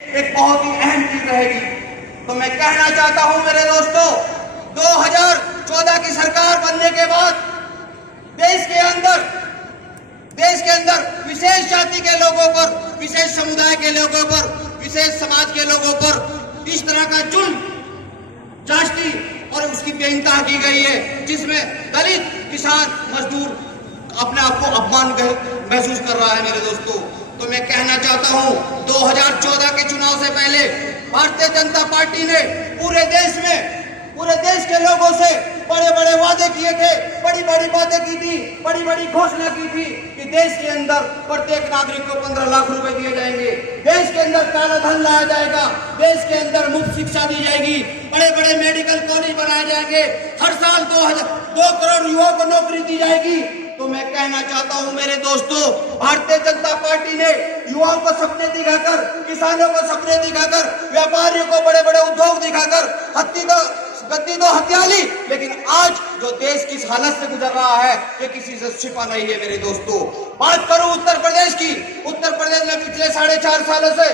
एक बहुत ही अहम चीज रहेगी। तो मैं कहना चाहता हूं मेरे दोस्तों, 2014 की सरकार बनने के बाद देश के अंदर विशेष जाति के लोगों पर, विशेष समुदाय के लोगों पर, विशेष समाज के लोगों पर इस तरह का जुल्म, जाति और उसकी बेइंतहा की गई है, जिसमें दलित, किसान, मजदूर अपने आप को अपमान महसूस कर रहा है मेरे दोस्तों। तो मैं कहना चाहता हूं, 2014 के चुनाव से पहले भारतीय जनता पार्टी ने पूरे देश के लोगों से बड़े बड़े वादे किए थे, बड़ी बड़ी बातें की थी, बड़ी बड़ी घोषणा की थी कि देश के अंदर प्रत्येक नागरिक को 15 लाख रुपए दिए जाएंगे, देश के अंदर काला धन लाया जाएगा, देश के अंदर मुफ्त शिक्षा दी जाएगी, बड़े बड़े मेडिकल कॉलेज बनाए जाएंगे, हर साल 2 करोड़ युवाओं को नौकरी दी जाएगी। तो मैं कहना चाहता हूं मेरे दोस्तों, भारतीय जनता पार्टी ने युवाओं को सपने दिखाकर, किसानों को सपने दिखाकर, व्यापारियों को बड़े बड़े उद्योग दिखाकर गद्दी तो हत्या ली, लेकिन आज जो देश किस हालत से गुजर रहा है ये किसी से छिपा नहीं है मेरे दोस्तों। बात करूं उत्तर प्रदेश की, उत्तर प्रदेश में पिछले 4.5 सालों से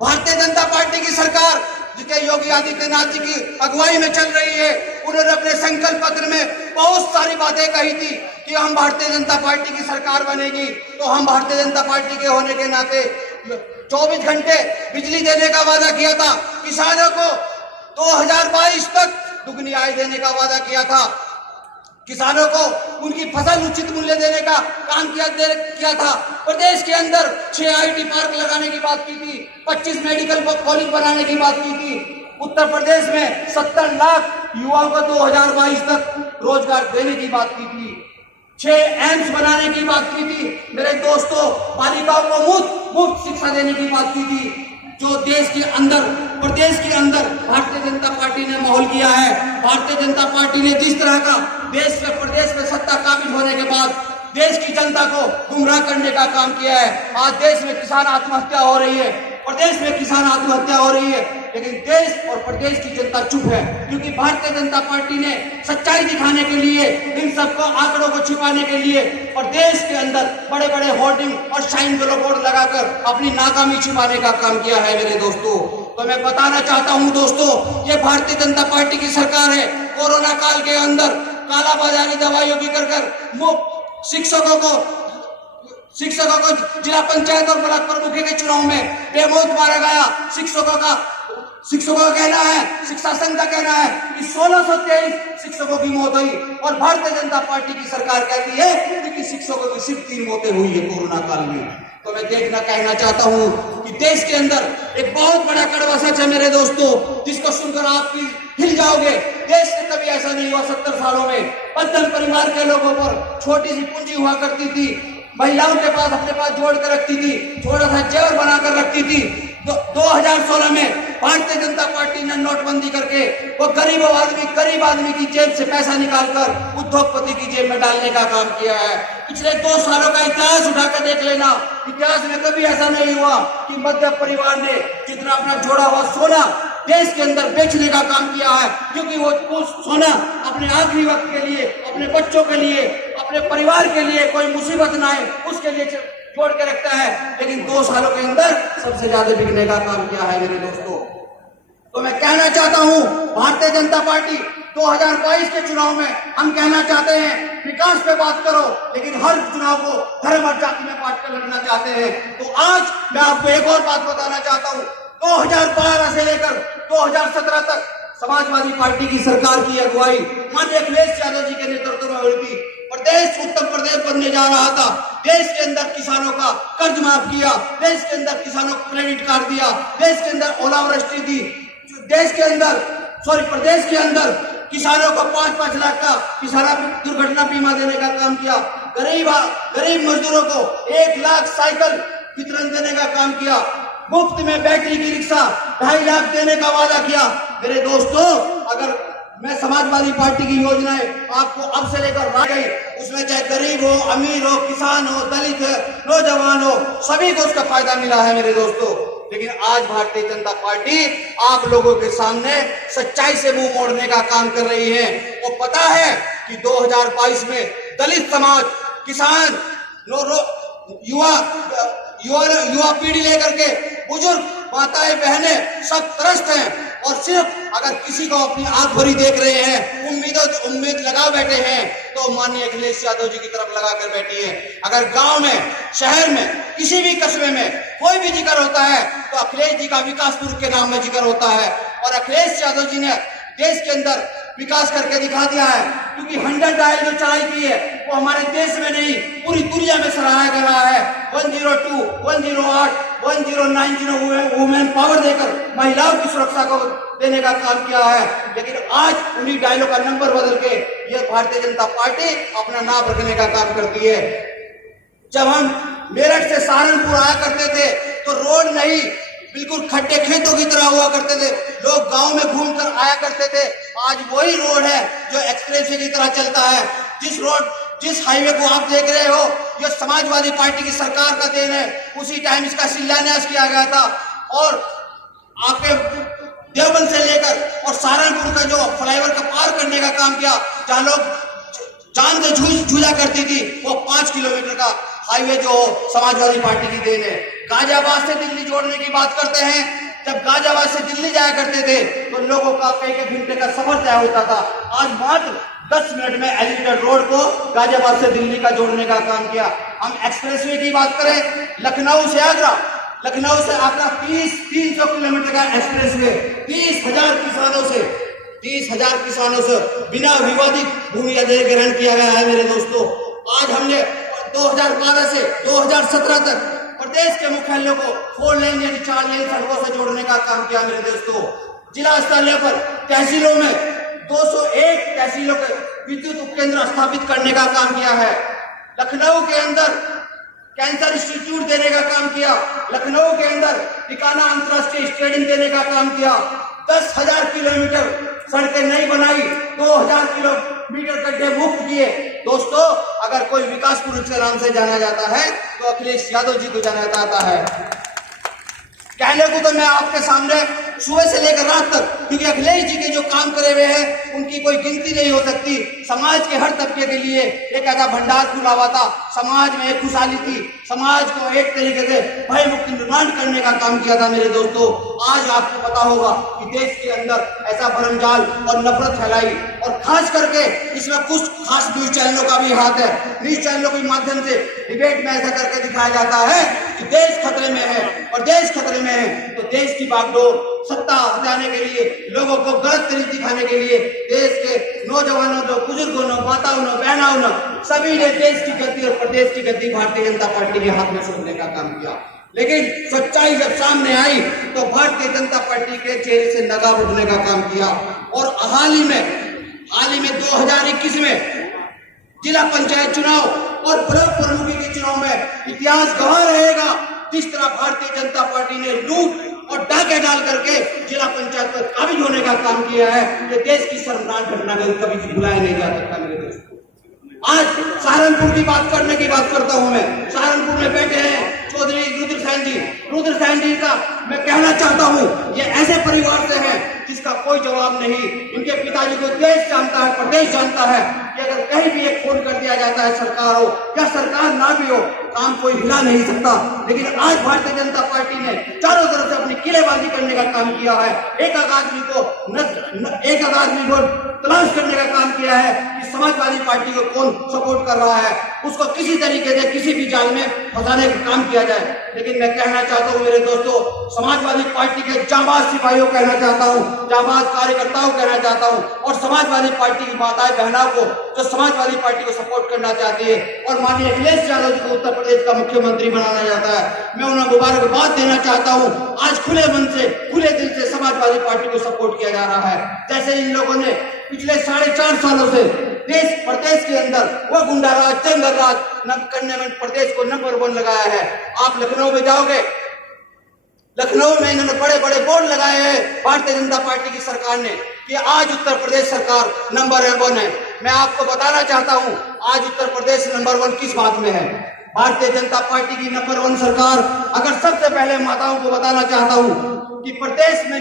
भारतीय जनता पार्टी की सरकार, जिसके योगी आदित्यनाथ जी की अगुवाई में चल रही है, उन्होंने अपने संकल्प पत्र में बहुत सारी बातें कही थी कि हम भारतीय जनता पार्टी की सरकार बनेगी तो हम भारतीय जनता पार्टी के होने के नाते 24 घंटे बिजली देने का वादा किया था, किसानों को 2022 तक दुगनी आय देने का वादा किया था, किसानों को उनकी फसल उचित मूल्य देने का काम किया था, प्रदेश के अंदर 6 आईटी पार्क लगाने की बात की थी, 25 मेडिकल कॉलेज बनाने की बात की थी, उत्तर प्रदेश में 70 लाख युवाओं को 2022 तक रोजगार देने की बात की थी, 6 एम्स बनाने की बात की थी मेरे दोस्तों, बालिकाओं को मुफ्त शिक्षा देने की बात की थी। जो देश के अंदर, प्रदेश के अंदर भारतीय जनता पार्टी ने माहौल किया है, भारतीय जनता पार्टी ने जिस तरह का देश में, प्रदेश में सत्ता काबिज होने के बाद देश की जनता को गुमराह करने का काम किया है। आज देश में किसान आत्महत्या हो रही है, प्रदेश में किसान आत्महत्या हो रही है, लेकिन देश और प्रदेश की जनता चुप है, क्योंकि भारतीय जनता पार्टी ने सच्चाई दिखाने के लिए, इन सबको आंकड़ों को छिपाने के लिए प्रदेश के अंदर बड़े बड़े होर्डिंग और साइन बोर्ड लगाकर अपनी नाकामी छिपाने का काम किया है मेरे दोस्तों। तो मैं बताना चाहता हूं दोस्तों, ये भारतीय जनता पार्टी की सरकार है। कोरोना काल के अंदर कालाबाजारी दवाइयों की कर मुफ्त शिक्षकों को जिला पंचायत और ब्लॉक प्रमुख के चुनाव में बेमौत मारा गया। शिक्षकों का कहना है, शिक्षा संघ का कहना है कि 1623 शिक्षकों की मौत हुई, और भारतीय जनता पार्टी की सरकार कहती है कि शिक्षकों की सिर्फ 3 मौतें हुई है कोरोना काल में। तो मैं कहना चाहता हूं कि देश के अंदर एक बहुत बड़ा कड़वा सच है मेरे दोस्तों, जिसको सुनकर आप हिल जाओगे। देश में कभी ऐसा नहीं हुआ 70 सालों में। मध्यम परिवार के लोगों पर छोटी सी पूंजी हुआ करती थी, महिलाओं के पास अपने पास जोड़ कर रखती थी, थोड़ा सा जेवर बनाकर रखती थी। 2016 में भारतीय जनता पार्टी ने नोटबंदी करके वो गरीब आदमी की जेब से पैसा निकालकर उद्योगपति की जेब में डालने का काम किया है। पिछले 2 सालों का इतिहास उठाकर देख लेना, इतिहास में कभी ऐसा नहीं हुआ कि मध्यम परिवार ने जितना अपना जोड़ा हुआ सोना देश के अंदर बेचने का काम किया है, क्योंकि वो सोना अपने आखिरी वक्त के लिए, अपने बच्चों के लिए, अपने परिवार के लिए कोई मुसीबत ना आए उसके लिए जोड़ के रखता है। लेकिन 2 सालों के अंदर सबसे ज्यादा बिकने का काम किया है मेरे दोस्तों। तो मैं कहना चाहता हूं, भारतीय जनता पार्टी 2022 के चुनाव में हम कहना चाहते हैं विकास पे बात करो, लेकिन हर चुनाव को धर्म और जाति में बांट कर लड़ना चाहते हैं। तो आज मैं आपको एक और बात बताना चाहता हूं, 2012 से लेकर 2017 तक समाजवादी पार्टी की सरकार की अगुवाई माननीय अखिलेश यादव जी के नेतृत्व में हुई थी। प्रदेश उत्तर प्रदेश बनने जा रहा था, देश के अंदर किसानों का कर्ज माफ किया, देश के अंदर किसानों को क्रेडिट कार्ड दिया, देश के अंदर ओलावृष्टि दी, प्रदेश के अंदर किसानों को 5-5 लाख का किसान दुर्घटना बीमा देने का काम किया, गरीब मजदूरों को 1 लाख साइकिल वितरण देने का काम किया, मुफ्त में बैटरी की रिक्शा 2.5 लाख देने का वादा किया। मेरे दोस्तों, अगर मैं समाजवादी पार्टी की योजनाएं आपको अब से लेकर गई, उसमें चाहे गरीब हो, अमीर हो, किसान हो, दलित है, नौजवान हो, सभी को उसका फायदा मिला है मेरे दोस्तों। लेकिन आज भारतीय जनता पार्टी आप लोगों के सामने सच्चाई से मुंह मोड़ने का काम कर रही है। वो पता है कि 2022 में दलित समाज, किसान, युवा पीढ़ी लेकर के बुजुर्ग, माताएं, बहनें सब त्रस्त हैं और सिर्फ अगर किसी को अपनी आंख भरी देख रहे हैं, उम्मीद लगा बैठे हैं, तो माननीय अखिलेश यादव जी की तरफ लगा कर बैठी है। अगर गांव में, शहर में, किसी भी कस्बे में कोई भी जिक्र होता है तो अखिलेश जी का विकासपुर के नाम में जिक्र होता है। और अखिलेश यादव जी ने देश के अंदर विकास करके दिखा दिया है, क्योंकि 100 डायल जो चढ़ाई की है वो हमारे देश में नहीं पूरी दुनिया में सराहा कर रहा है। 102, 108, 1090 वुमेन पावर देकर महिलाओं की सुरक्षा को देने का काम किया है। लेकिन आज उन्हीं डायलों का नंबर बदल के ये भारतीय जनता पार्टी अपना नाम रखने का काम करती है। जब हम मेरठ से सहारनपुर आया करते थे तो रोड नहीं, बिल्कुल खड्डे खेतों की तरह हुआ करते थे, लोग गांव में घूमकर आया करते थे। आज वही रोड है जो एक्सप्रेसवे की तरह चलता है। जिस हाईवे को आप देख रहे हो, ये समाजवादी पार्टी की सरकार का देन है। उसी टाइम इसका शिलान्यास किया गया था और आपके देवबंद से लेकर और सहारनपुर का जो फ्लाईओवर का पार करने का काम किया, जहां लोग जान से जूझा करती थी, वो 5 किलोमीटर का हाईवे जो समाजवादी पार्टी की देन है। गाजियाबाद से दिल्ली जोड़ने की बात करते हैं, जब गाजियाबाद से दिल्ली जाया करते थे तो लोगों का कई घंटे का सफर तय होता था। आज मात्र 10 मिनट में एलिवेटेड रोड को गाजियाबाद से दिल्ली का जोड़ने का काम किया। हम एक्सप्रेसवे की बात करें, लखनऊ से आगरा 300 किलोमीटर का एक्सप्रेसवे, 30,000 किसानों से बिना विवादित भूमि अधिग्रहण किया गया है। मेरे दोस्तों, आज हमने 2012 से 2017 तक प्रदेश के मुख्यालयों को 4 लेन यानी 4 लेन सड़कों से जोड़ने का काम किया। मेरे दोस्तों, जिला स्तर पर तहसीलों में 201 तहसीलों के विद्युत उपकेंद्र स्थापित करने का काम किया है। लखनऊ के अंदर कैंसर इंस्टीट्यूट देने का काम किया। लखनऊ के अंदर टिकाना अंतरराष्ट्रीय स्टेडियम देने का काम किया। 10,000 किलोमीटर सड़कें नहीं बनाई, 2,000 किलोमीटर गड्ढे मुक्त किए। दोस्तों, अगर कोई विकास पुरुष के नाम से जाना जाता है तो अखिलेश यादव जी को जाना जाता है। कहने को तो मैं आपके सामने सुबह से लेकर रात तक, क्योंकि अखिलेश जी के जो काम करे हुए हैं उनकी कोई गिनती नहीं हो सकती। समाज के हर तबके के लिए एक ऐसा भंडार खुला हुआ था, समाज में एक खुशहाली थी, समाज को एक तरीके से भय मुक्त निर्माण करने का काम किया था। मेरे दोस्तों, आज आपको पता होगा कि देश के अंदर ऐसा भरमजाल और नफरत फैलाई, और खास करके इसमें कुछ खास न्यूज चैनलों का भी हाथ है। न्यूज चैनलों के माध्यम से डिबेट में ऐसा करके दिखाया जाता है कि देश खतरे में है, और देश खतरे में है तो देश की बागडोर सत्ता हटाने के लिए, लोगों को गलत तरीके दिखाने के लिए देश के नौजवानों ने, बुजुर्गों ने, माताओं ने, बहनों ने, सभी ने देश की गद्दी और प्रदेश की गद्दी भारतीय जनता पार्टी के हाथ में सौंपने का काम किया। लेकिन सच्चाई जब सामने आई तो भारतीय जनता पार्टी के चेहरे से नकाब उठने का काम किया। और हाल ही में 2021 में जिला पंचायत चुनाव और ब्लॉक प्रमुखी के चुनाव में इतिहास गवाह रहेगा जिस तरह भारतीय जनता पार्टी ने लूट और डाके डाल करके जिला पंचायत पर काबिज होने का काम किया है। ये देश की शर्मनाक घटना कभी भुलाया नहीं जा सकता। मेरे दोस्तों, आज सहारनपुर की बात करता हूं मैं। सहारनपुर में बैठे हैं चौधरी रुद्र सैन जी का मैं कहना चाहता हूं, ये ऐसे परिवार से हैं जिसका कोई जवाब नहीं। इनके पिताजी को देश जानता है, प्रदेश जानता है कि अगर कहीं भी एक फोन कर दिया जाता है, सरकार हो या सरकार ना भी हो, काम कोई हिला नहीं सकता। लेकिन आज भारतीय जनता पार्टी ने चारों तरफ से अपनी किलेबाजी करने का काम किया है। एक आदमी को तलाश करने का काम किया है कि समाजवादी पार्टी को कौन सपोर्ट कर रहा है, उसको किसी तरीके से किसी भी जाल में फंसाने का काम किया जाए। लेकिन मैं कहना चाहता हूं मेरे दोस्तों, समाजवादी पार्टी के जांबाज सिपाहियों कहना चाहता हूं, जांबाज कार्यकर्ताओं कहना चाहता हूं, और समाजवादी पार्टी की माताएं बहनों को जो समाजवादी पार्टी को सपोर्ट करना चाहती है और माननीय अखिलेश यादव जी को उत्तर प्रदेश का मुख्यमंत्री बनाना चाहता है, मैं उन्हें मुबारकबाद देना चाहता हूं। आज खुले मन से, खुले दिल से समाजवादी पार्टी को सपोर्ट किया जा रहा है। जैसे इन लोगों ने पिछले 4.5 सालों से प्रदेश के अंदर वो गुंडा राज, जंगल राज करने में प्रदेश को नंबर 1 लगाया है। आप लखनऊ में जाओगे, लखनऊ में इन्होंने बड़े बड़े बोर्ड लगाए हैं भारतीय जनता पार्टी की सरकार ने कि आज उत्तर प्रदेश सरकार नंबर 1 है। मैं आपको बताना चाहता हूं, आज उत्तर प्रदेश नंबर 1 किस बात में है? भारतीय जनता पार्टी की नंबर 1 सरकार। अगर सबसे पहले माताओं को बताना चाहता हूं कि प्रदेश में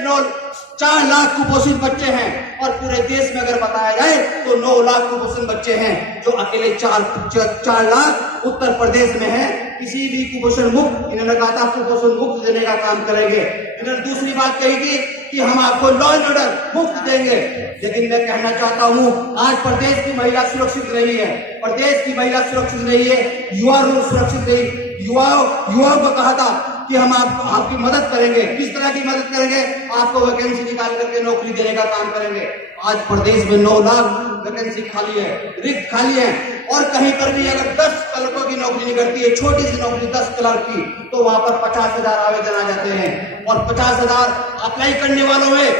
4 लाख कुपोषित बच्चे हैं और पूरे देश में अगर बताया जाए तो 9 लाख कुपोषित बच्चे हैं, जो अकेले 4 लाख उत्तर प्रदेश में है। किसी भी कुपोषण मुक्त, इन्होंने कहा था कुपोषण मुक्त देने का काम करेंगे। इन्होंने दूसरी बात कही थी कि हम आपको लॉ एंड ऑर्डर मुक्त देंगे। लेकिन मैं कहना चाहता हूँ, आज प्रदेश की महिला सुरक्षित नहीं है, प्रदेश की महिला सुरक्षित नहीं है, युवा सुरक्षित नहीं। युवाओं को कहा था कि हम आपकी मदद करेंगे। किस तरह की मदद करेंगे? आपको वैकेंसी निकाल करके नौकरी देने का काम करेंगे। आज प्रदेश में 9 लाख वैकेंसी खाली है, रिक्त खाली है, और कहीं पर भी अगर 10 क्लर्कों की नौकरी निकलती है, छोटी सी नौकरी 10 क्लर्क की, तो वहां पर 50,000 आवेदन आ जाते हैं। और 50,000 अप्लाई करने वालों में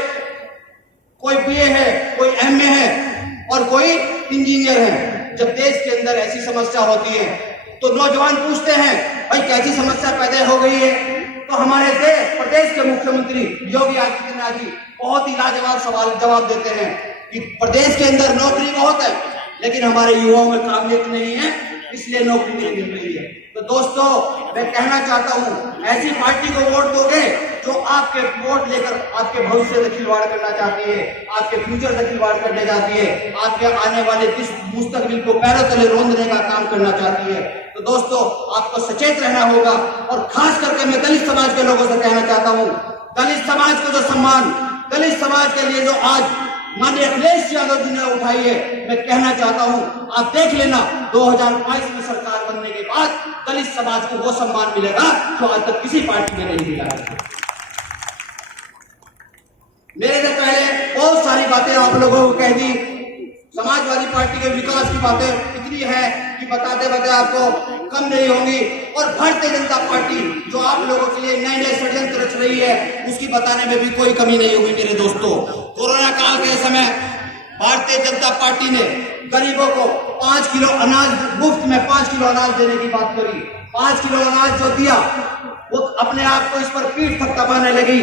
कोई बीए है, कोई एमए है और कोई इंजीनियर है। जब देश के अंदर ऐसी समस्या होती है तो नौजवान पूछते हैं, भाई कैसी समस्या पैदा हो गई है? तो हमारे प्रदेश के मुख्यमंत्री योगी आदित्यनाथ जी बहुत ही लाजवाब जवाब देते हैं कि प्रदेश के अंदर नौकरी बहुत है, लेकिन हमारे युवाओं में काबिलियत नहीं है, इसलिए नौकरी नहीं मिल रही है। तो दोस्तों, मैं कहना चाहता हूं, ऐसी पार्टी को वोट दोगे जो आपके वोट लेकर आपके भविष्य से खिलवाड़ करना चाहती है, आपके फ्यूचर से खिलवाड़ करने जाती है, आपके आने वाले मुस्तकबिल को पैरों तले रोंदने का काम करना चाहती है। तो दोस्तों, आपको सचेत रहना होगा। और खास करके मैं दलित समाज के लोगों से कहना चाहता हूँ, दलित समाज को जो सम्मान, दलित समाज के लिए जो आज माननीय अखिलेश यादव जी ने उठाई है, मैं कहना चाहता हूं, आप देख लेना 2022 में सरकार बनने के बाद दलित समाज को वो सम्मान मिलेगा जो आज तक किसी पार्टी में नहीं मिला है। मेरे से पहले बहुत सारी बातें आप लोगों को कह दी। समाजवादी पार्टी के विकास की बातें इतनी है कि बताते बताते आपको कम नहीं होंगी। और भारतीय जनता पार्टी जो आप लोगों के लिए नए नए षड्यंत्र रच रही है, उसकी बताने में भी कोई कमी नहीं होगी। मेरे दोस्तों, कोरोना काल के समय भारतीय जनता पार्टी ने गरीबों को 5 किलो अनाज मुफ्त में 5 किलो अनाज देने की बात करी। 5 किलो अनाज जो दिया, वो अपने आप को इस पर पीठ थपथपाने लगी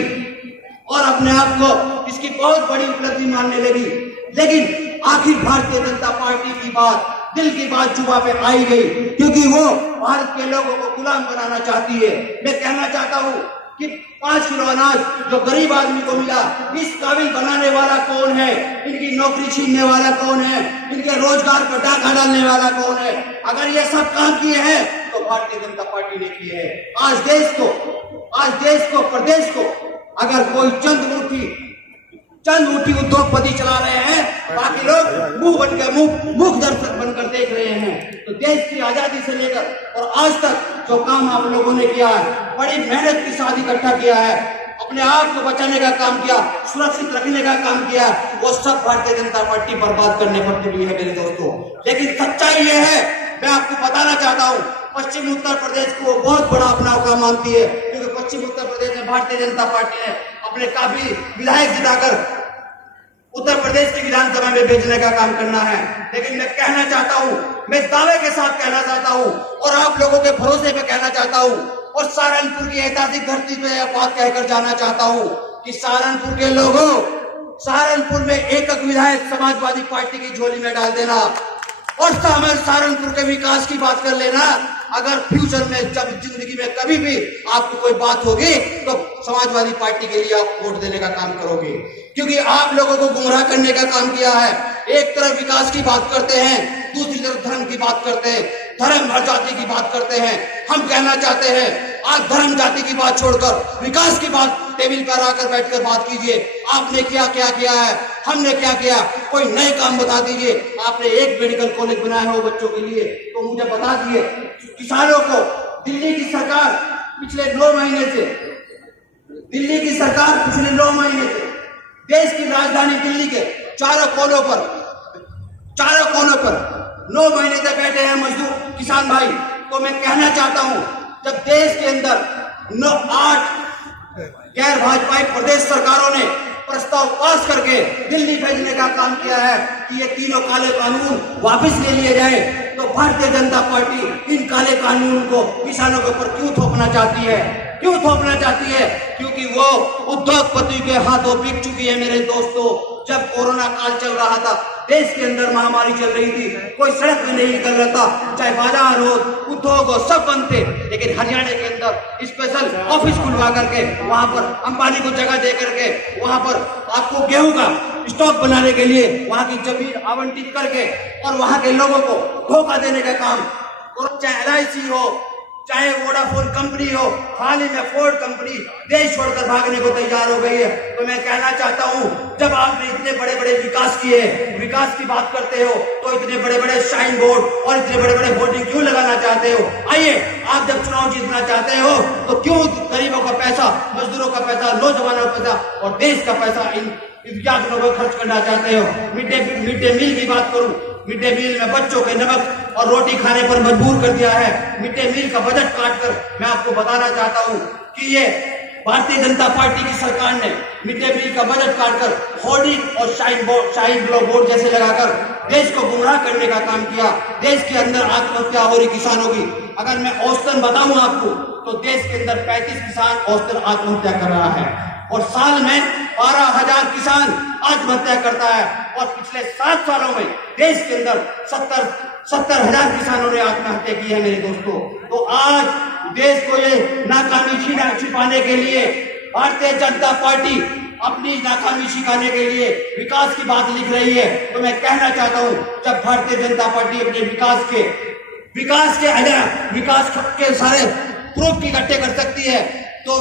और अपने आप को इसकी बहुत बड़ी उपलब्धि मानने लगी। लेकिन आखिर भारतीय जनता पार्टी की बात, दिल की बात जुबान पे आई गई, क्योंकि वो भारत के लोगों को गुलाम बनाना चाहती है। मैं कहना चाहता हूँ कि 5 किलो अनाज जो गरीब आदमी को मिला, इस काबिल बनाने वाला कौन है? इनकी नौकरी छीनने वाला कौन है? इनके रोजगार पर डाका डालने वाला कौन है? अगर ये सब काम किए हैं तो भारतीय जनता पार्टी ने किए हैं। आज देश को, प्रदेश को अगर कोई चंद मुट्ठी उद्योगपति चला रहे हैं, बाकी लोग मुख दर्शक बनकर देख रहे हैं। तो देश की आजादी से लेकर और आज तक जो काम आप लोगों ने किया है, बड़ी मेहनत के साथ इकट्ठा किया है, अपने आप को बचाने का काम किया, सुरक्षित रखने का काम किया, वो सब भारतीय जनता पार्टी बर्बाद करने पर तुली है मेरे दोस्तों। लेकिन सच्चाई ये है, मैं आपको बताना चाहता हूँ, पश्चिम उत्तर प्रदेश को बहुत बड़ा अपना काम मानती है, क्योंकि पश्चिम उत्तर प्रदेश में भारतीय जनता पार्टी ने अपने काफी विधायक जिताकर उत्तर प्रदेश की विधानसभा में भेजने का काम करना है। लेकिन मैं कहना चाहता हूं, मैं दावे के साथ कहना चाहता हूं और आप लोगों के भरोसे पे कहना चाहता हूं और सहारनपुर की ऐतिहासिक धरती पे यह बात कहकर जाना चाहता हूं कि सहारनपुर के लोगों, सहारनपुर में एक विधायक समाजवादी पार्टी की झोली में डाल देना और सहारनपुर के विकास की बात कर लेना। अगर फ्यूचर में जब जिंदगी में कभी भी आपको कोई बात होगी तो समाजवादी पार्टी के लिए आप वोट देने का काम करोगे, क्योंकि आप लोगों को गुमराह करने का काम किया है। एक तरफ विकास की बात करते हैं, दूसरी तरफ धर्म की बात करते हैं, धर्म और जाति की बात करते हैं। हम कहना चाहते हैं, आज धर्म जाति की बात छोड़कर विकास की बात टेबल पर आकर बैठकर बात कीजिए। आपने क्या क्या किया है, हमने क्या किया, कोई नए काम बता दीजिए। आपने एक मेडिकल कॉलेज बनाया हो बच्चों के लिए तो मुझे बता दिए। किसानों को दिल्ली की सरकार पिछले 9 महीने से देश की राजधानी दिल्ली के चारों कोनों पर 9 महीने से बैठे हैं मजदूर किसान भाई। तो मैं कहना चाहता हूं, जब देश के अंदर 8 गैर भाजपाई प्रदेश सरकारों ने प्रस्ताव पास करके दिल्ली भेजने का काम किया है कि ये तीनों काले कानून वापस ले लिए जाए, तो भारतीय जनता पार्टी इन काले कानून को किसानों के ऊपर क्यों थोपना चाहती है? क्योंकि वो उद्योगपति के हाथों बिक चुकी है मेरे दोस्तों। जब कोरोना काल चल रहा था, देश के अंदर महामारी चल रही थी, कोई सड़क में नहीं निकल रहा था, चाहे बाजार हो, उद्योग हो, सब बंद थे। लेकिन हरियाणा के अंदर स्पेशल ऑफिस खुलवा करके वहां पर अंबानी को जगह दे करके वहां पर आपको गेहूं का स्टॉक बनाने के लिए वहां की जमीन आवंटित करके और वहां के लोगों को धोखा देने का काम, और चाहे LIC हो, चाहे वोडाफोन कंपनी हो, हाल ही में फोर्ड कंपनी देश छोड़कर भागने को तैयार हो गई है। तो मैं कहना चाहता हूं, जब आपने इतने बड़े बड़े विकास किए, विकास की बात करते हो तो इतने बड़े बड़े साइन बोर्ड और इतने बड़े बड़े होर्डिंग क्यों लगाना चाहते हो? आइए, आप जब चुनाव जीतना चाहते हो तो क्यों गरीबों का पैसा, मजदूरों का पैसा, नौजवानों का पैसा और देश का पैसा इन विद्यार्थियों पर खर्च करना चाहते हो? मिड डे मील की बात करूं, मिड डे मील में बच्चों के नमक और रोटी खाने पर मजबूर कर दिया है। मिड डे मील का बजट काटकर मैं आपको बताना चाहता हूं कि ये भारतीय जनता पार्टी की सरकार ने मिड डे मील का बजट काटकर होर्डिंग और शाइन बोर्ड जैसे लगाकर देश को गुमराह करने का काम किया। देश के अंदर आत्महत्या हो रही किसानों की, अगर मैं औसतन बताऊं आपको तो देश के अंदर 35 किसान औसतन आत्महत्या कर रहा है और साल में 12,000 किसान आत्महत्या करता है। और पिछले 7 सालों में देश के अंदर 70,000 किसानों ने आत्महत्या की है मेरे दोस्तों। तो आज देश को ये नाकामी छिपाने के लिए भारतीय जनता पार्टी अपनी नाकामी छिपाने के लिए विकास की बात लिख रही है। तो मैं कहना चाहता हूं, जब भारतीय जनता पार्टी अपने विकास के सारे प्रूफ इकट्ठे कर सकती है तो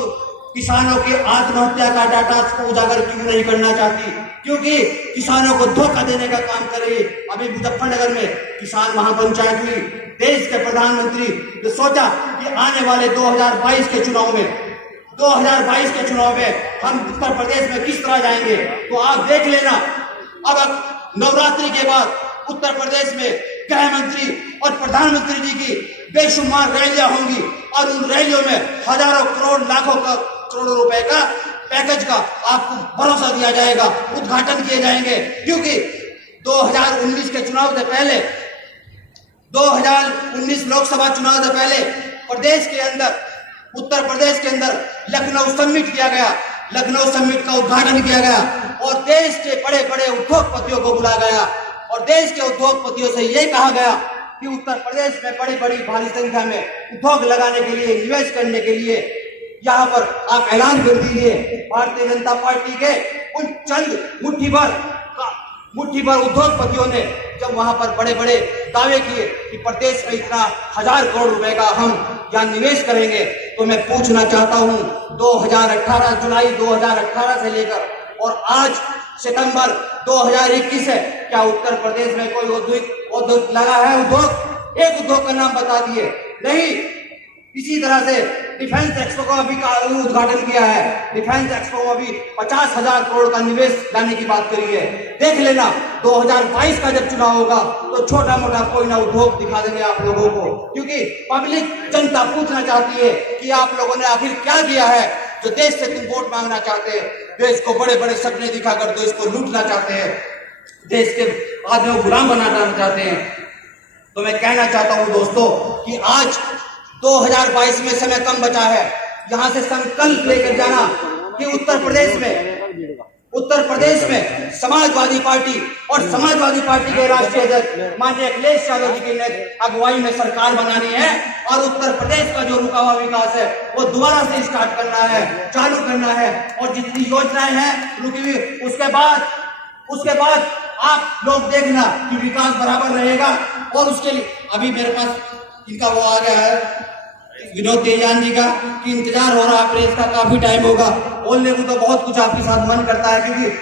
किसानों की आत्महत्या का डाटा को उजागर क्यों नहीं करना चाहती? क्योंकि किसानों को धोखा देने का काम कर रही है। अभी मुजफ्फरनगर में किसान महापंचायत हुई, देश के प्रधानमंत्री ने सोचा कि आने वाले 2022 के चुनाव में हम उत्तर प्रदेश में किस तरह जाएंगे। तो आप देख लेना, अब नवरात्रि के बाद उत्तर प्रदेश में गृह मंत्री और प्रधानमंत्री जी की बेशुमार रैलियां होंगी और उन रैलियों में हजारों करोड़ लाखों करोड़ों रुपए का पैकेज का आपको भरोसा दिया जाएगा, उद्घाटन किए जाएंगे। क्योंकि 2019 के चुनाव से पहले, 2019 लोकसभा चुनाव से पहले प्रदेश के अंदर, उत्तर प्रदेश के अंदर लखनऊ समिट किया गया, लखनऊ समिट का उद्घाटन किया गया और देश के बड़े बड़े उद्योगपतियों को बुलाया गया और देश के उद्योगपतियों से ये कहा गया कि उत्तर प्रदेश में बड़ी बड़ी भारी संख्या में उद्योग लगाने के लिए, निवेश करने के लिए यहाँ पर आप ऐलान कर दीजिए। भारतीय जनता पार्टी के उन चंद मुट्ठी भर उद्योगपतियों ने जब वहां पर बड़े बड़े दावे किए कि प्रदेश में इतना 1000 करोड़ रुपए का हम यहाँ निवेश करेंगे, तो मैं पूछना चाहता हूँ, 2018 जुलाई 2018 से लेकर और आज सितंबर 2021 है, क्या उत्तर प्रदेश में कोई उद्योग लगा है? एक उद्योग का नाम बता दिए नहीं। इसी तरह से डिफेंस एक्सपो का अभी उद्घाटन किया है, डिफेंस एक्सपो में भी 50,000 करोड़ का निवेश लाने की बात करी है। देख लेना 2022 का जब चुनाव होगा तो छोटा मोटा कोई ना उद्योग दिखा देंगे आप लोगों को, क्योंकि पब्लिक जनता पूछना चाहती है कि आप लोगों ने आखिर क्या किया है जो देश से तुम वोट मांगना चाहते हैं। देश को बड़े बड़े सपने दिखाकर देश को लूटना चाहते हैं, देश के आदमियों को गुलाम बनाना चाहते हैं। तो मैं कहना चाहता हूं दोस्तों कि आज 2022 में समय कम बचा है, यहां से संकल्प लेकर जाना कि उत्तर प्रदेश में समाजवादी पार्टी और समाजवादी पार्टी के राष्ट्रीय अध्यक्ष माननीय अखिलेश यादव जी की अगुवाई में सरकार बनानी है और उत्तर प्रदेश का जो रुका हुआ विकास है वो दोबारा से स्टार्ट करना है, चालू करना है। और जितनी योजनाएं हैं रुकी हुई, उसके बाद आप लोग देखना कि विकास बराबर रहेगा। और उसके लिए अभी मेरे पास इनका वो आ गया है विनोद तेजान जी का कि इंतजार हो रहा है प्रेस का, काफी टाइम होगा, बोलने को तो बहुत कुछ आपके साथ मन करता है क्योंकि